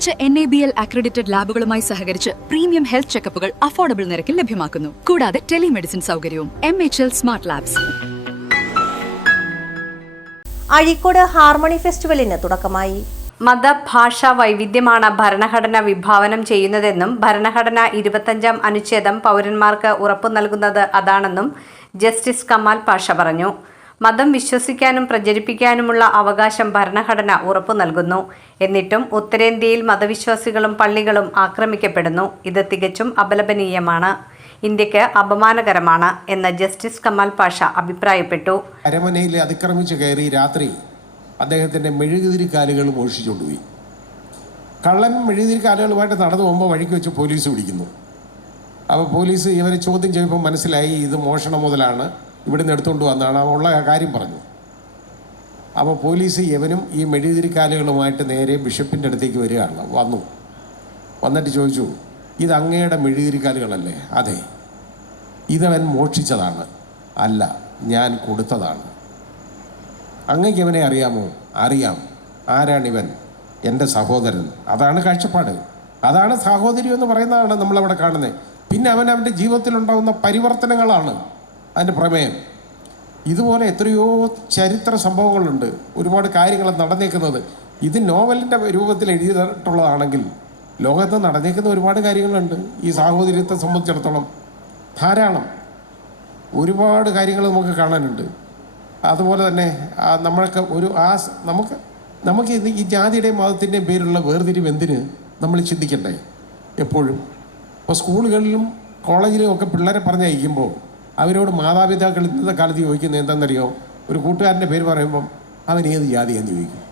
മികച്ച N A B L accredited ലാബുകളുമായി സഹകരിച്ച് premium health ചെക്കപ്പുകൾ affordable നിരക്കിൽ ലഭ്യമാക്കുന്നു. കൂടാതെ ടെലിമെഡിസിൻ സൗകര്യവും M H L smart labs Azhikode harmony ഫെസ്റ്റിവലിന് തുടക്കമായി. മതഭാഷാ വൈവിധ്യമാണ് ഭരണഘടന വിഭാവനം ചെയ്യുന്നതെന്നും ഭരണഘടന ഇരുപത്തഞ്ചാം അനുച്ഛേദം പൗരന്മാർക്ക് ഉറപ്പു നൽകുന്നത് അതാണെന്നും ജസ്റ്റിസ് കമാൽ പാഷ പറഞ്ഞു. മതം വിശ്വസിക്കാനും പ്രചരിപ്പിക്കാനുമുള്ള അവകാശം ഭരണഘടന ഉറപ്പു നൽകുന്നു. എന്നിട്ടും ഉത്തരേന്ത്യയിൽ മതവിശ്വാസികളും പള്ളികളും ആക്രമിക്കപ്പെടുന്നു. ഇത് തികച്ചും അപലപനീയമാണ്. ഇന്ത്യയ്ക്ക് അപമാനകരമാണ് എന്ന് ജസ്റ്റിസ് കമാൽ പാഷ അഭിപ്രായപ്പെട്ടു. അരമനയിൽ അതിക്രമിച്ച് കയറി രാത്രി അദ്ദേഹത്തിന്റെ മെഴുകുതിരി കാലുകൾ മോഷിച്ചുകൊണ്ടുപോയി കള്ളൻ മെഴുകുതിരി കാലുകളുമായിട്ട് നടന്നു പോകുമ്പോൾ വഴിക്ക് വെച്ച് പോലീസ് പിടിക്കുന്നു. അപ്പോൾ പോലീസ് ഇവരെ ചോദ്യം ചെയ്യുമ്പോൾ മനസ്സിലായി ഇത് മോഷണം മുതലാണ്. ഇവിടുന്ന് എടുത്തുകൊണ്ട് വന്നാണ് ഉള്ള കാര്യം പറഞ്ഞു. അപ്പോൾ പോലീസ് ഇവനും ഈ മെഴുകുതിരിക്കാലുകളുമായിട്ട് നേരെ ബിഷപ്പിന്റെ അടുത്തേക്ക് വരികയാണ്. വന്നു. വന്നിട്ട് ചോദിച്ചു ഇത് അങ്ങയുടെ മെഴുകുതിരിക്കാലുകളല്ലേ? അതെ. ഇതവൻ മോഷിച്ചതാണ് അല്ല ഞാൻ കൊടുത്തതാണ്. അങ്ങയ്ക്ക് ഇവനെ അറിയാമോ? അറിയാം. ആരാണിവൻ എന്റെ സഹോദരൻ. അതാണ് കാഴ്ചപ്പാട്. അതാണ് സഹോദരി എന്ന് പറയുന്നതാണ് നമ്മളവിടെ കാണുന്നത്. പിന്നെ അവൻ അവന്റെ ജീവിതത്തിലുണ്ടാകുന്ന പരിവർത്തനങ്ങളാണ്. അതിന്റെ പ്രമേയം. ഇതുപോലെ എത്രയോ ചരിത്ര സംഭവങ്ങളുണ്ട്. ഒരുപാട് കാര്യങ്ങൾ നടന്നേക്കുന്നത്. ഇത് നോവലിന്റെ രൂപത്തിൽ എഴുതിയിട്ടുള്ളതാണെങ്കിൽ ലോകത്ത് നടന്നേക്കുന്ന ഒരുപാട് കാര്യങ്ങളുണ്ട്. ഈ സാഹോദര്യത്തെ സംബന്ധിച്ചിടത്തോളം ധാരാളം. ഒരുപാട് കാര്യങ്ങൾ നമുക്ക് കാണാനുണ്ട്. അതുപോലെ തന്നെ നമ്മൾക്ക് ഒരു ആ നമുക്ക് നമുക്ക് ഈ ജാതിയുടെയും മതത്തിന്റെയും പേരിലുള്ള വേർതിരിവ് എന്തിന് നമ്മൾ ചിന്തിക്കണ്ടേ? എപ്പോഴും. ഇപ്പോൾ സ്കൂളുകളിലും കോളേജിലും ഒക്കെ പിള്ളേരെ പറഞ്ഞയക്കുമ്പോൾ അവരോട് മാതാപിതാക്കൾ ഇന്നത്തെ കാലത്ത് ചോദിക്കുന്നത് എന്താണെന്നറിയോ? ഒരു കൂട്ടുകാരന്റെ പേര് പറയുമ്പം അവൻ ഏത് ജാതി എന്ന് ചോദിക്കും.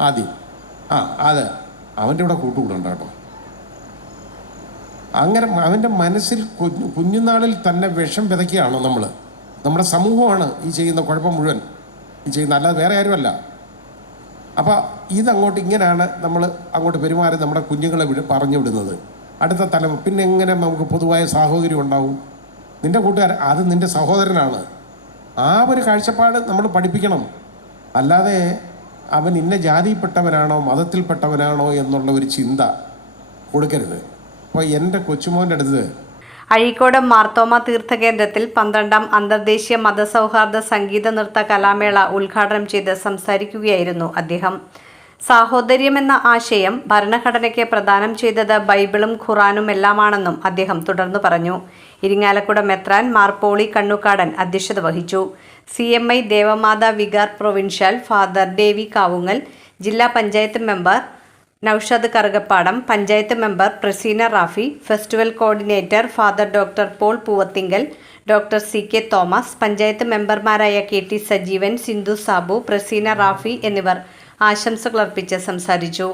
ആദ്യം ആ അതെ അവന്റെ കൂടെ കൂട്ടുകൂടുണ്ട് കേട്ടോ. അങ്ങനെ അവന്റെ മനസ്സിൽ കുഞ്ഞു കുഞ്ഞുനാളിൽ തന്നെ വിഷം വിതയ്ക്കുകയാണോ നമ്മൾ നമ്മുടെ സമൂഹമാണ് ഈ ചെയ്യുന്ന കുഴപ്പം മുഴുവൻ. ഈ ചെയ്യുന്ന അല്ലാതെ വേറെ ആരുമല്ല. അപ്പോൾ ഇതങ്ങോട്ട് ഇങ്ങനെയാണ് നമ്മൾ അങ്ങോട്ട് പെരുമാറി നമ്മുടെ കുഞ്ഞുങ്ങളെ വിട് പറഞ്ഞു വിടുന്നത്. അടുത്ത തലമുറ പിന്നെ എങ്ങനെ നമുക്ക് പൊതുവായ സാഹോദര്യം ഉണ്ടാവും? നിന്റെ കൂട്ടുകാരൻ അത് നിന്റെ സഹോദരനാണ്. ആ ഒരു കാഴ്ചപ്പാട് നമ്മൾ പഠിപ്പിക്കണം. അല്ലാതെ അവൻ ഇന്ന ജാതിയിൽപ്പെട്ടവനാണോ മതത്തിൽപ്പെട്ടവനാണോ എന്നുള്ള ഒരു ചിന്ത കൊടുക്കരുത്. അപ്പോൾ എന്റെ കൊച്ചുമോന്റെ അടുത്ത് അഴീക്കോട് മാർത്തോമ തീർത്ഥകേന്ദ്രത്തിൽ പന്ത്രണ്ടാം അന്തർദേശീയ മതസൗഹാർദ്ദ സംഗീത നൃത്ത കലാമേള ഉദ്ഘാടനം ചെയ്ത് സംസാരിക്കുകയായിരുന്നു അദ്ദേഹം. സാഹോദര്യമെന്ന ആശയം ഭരണഘടനയ്ക്ക് പ്രദാനം ചെയ്തത് ബൈബിളും ഖുറാനും എല്ലാമാണെന്നും അദ്ദേഹം തുടർന്ന് പറഞ്ഞു. ഇരിങ്ങാലക്കുട മെത്രാൻ മാർപ്പോളി കണ്ണുക്കാടൻ അധ്യക്ഷത വഹിച്ചു. C M I Devamatha vicar provincial father Davy Kavungal ജില്ലാ panchayat member Naushad Karukappadam panchayat member Praseena Rafi festival coordinator father doctor Paul Poovathinkal doctor C K Thomas panchayat മെമ്പർമാരായ കെ ടി സജീവൻ സിന്ധു സാബു പ്രസീന റാഫി എന്നിവർ ആശംസകൾ അർപ്പിച്ച് സംസാരിച്ചു.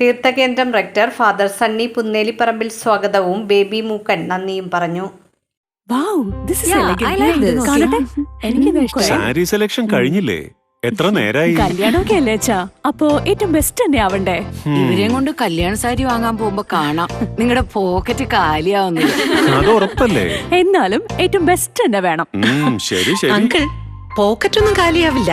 തീർത്ഥകേന്ദ്രം റെക്ടർ ഫാദർ സണ്ണി പുന്നേലിപ്പറമ്പിൽ സ്വാഗതവും baby മൂക്കൻ നന്ദിയും പറഞ്ഞു. സാരി സെലക്ഷൻ കഴിഞ്ഞില്ലേ? എത്ര നേരായി? കല്യാണമൊക്കെ അല്ലേ അച്ഛാ? അപ്പോ ഏറ്റവും ബെസ്റ്റ് തന്നെ ആവണ്ടേ? ഇവരെയും കൊണ്ട് കല്യാണ സാരി വാങ്ങാൻ പോകുമ്പോ കാണാം. നിങ്ങളുടെ പോക്കറ്റ് കാലിയാവുന്നത് അത് ഉറപ്പല്ലേ? എന്നാലും ഏറ്റവും ബെസ്റ്റ് തന്നെ വേണം. ശരി ശരി. അങ്കിൾ പോക്കറ്റ് ഒന്നും കാലിയാവില്ല.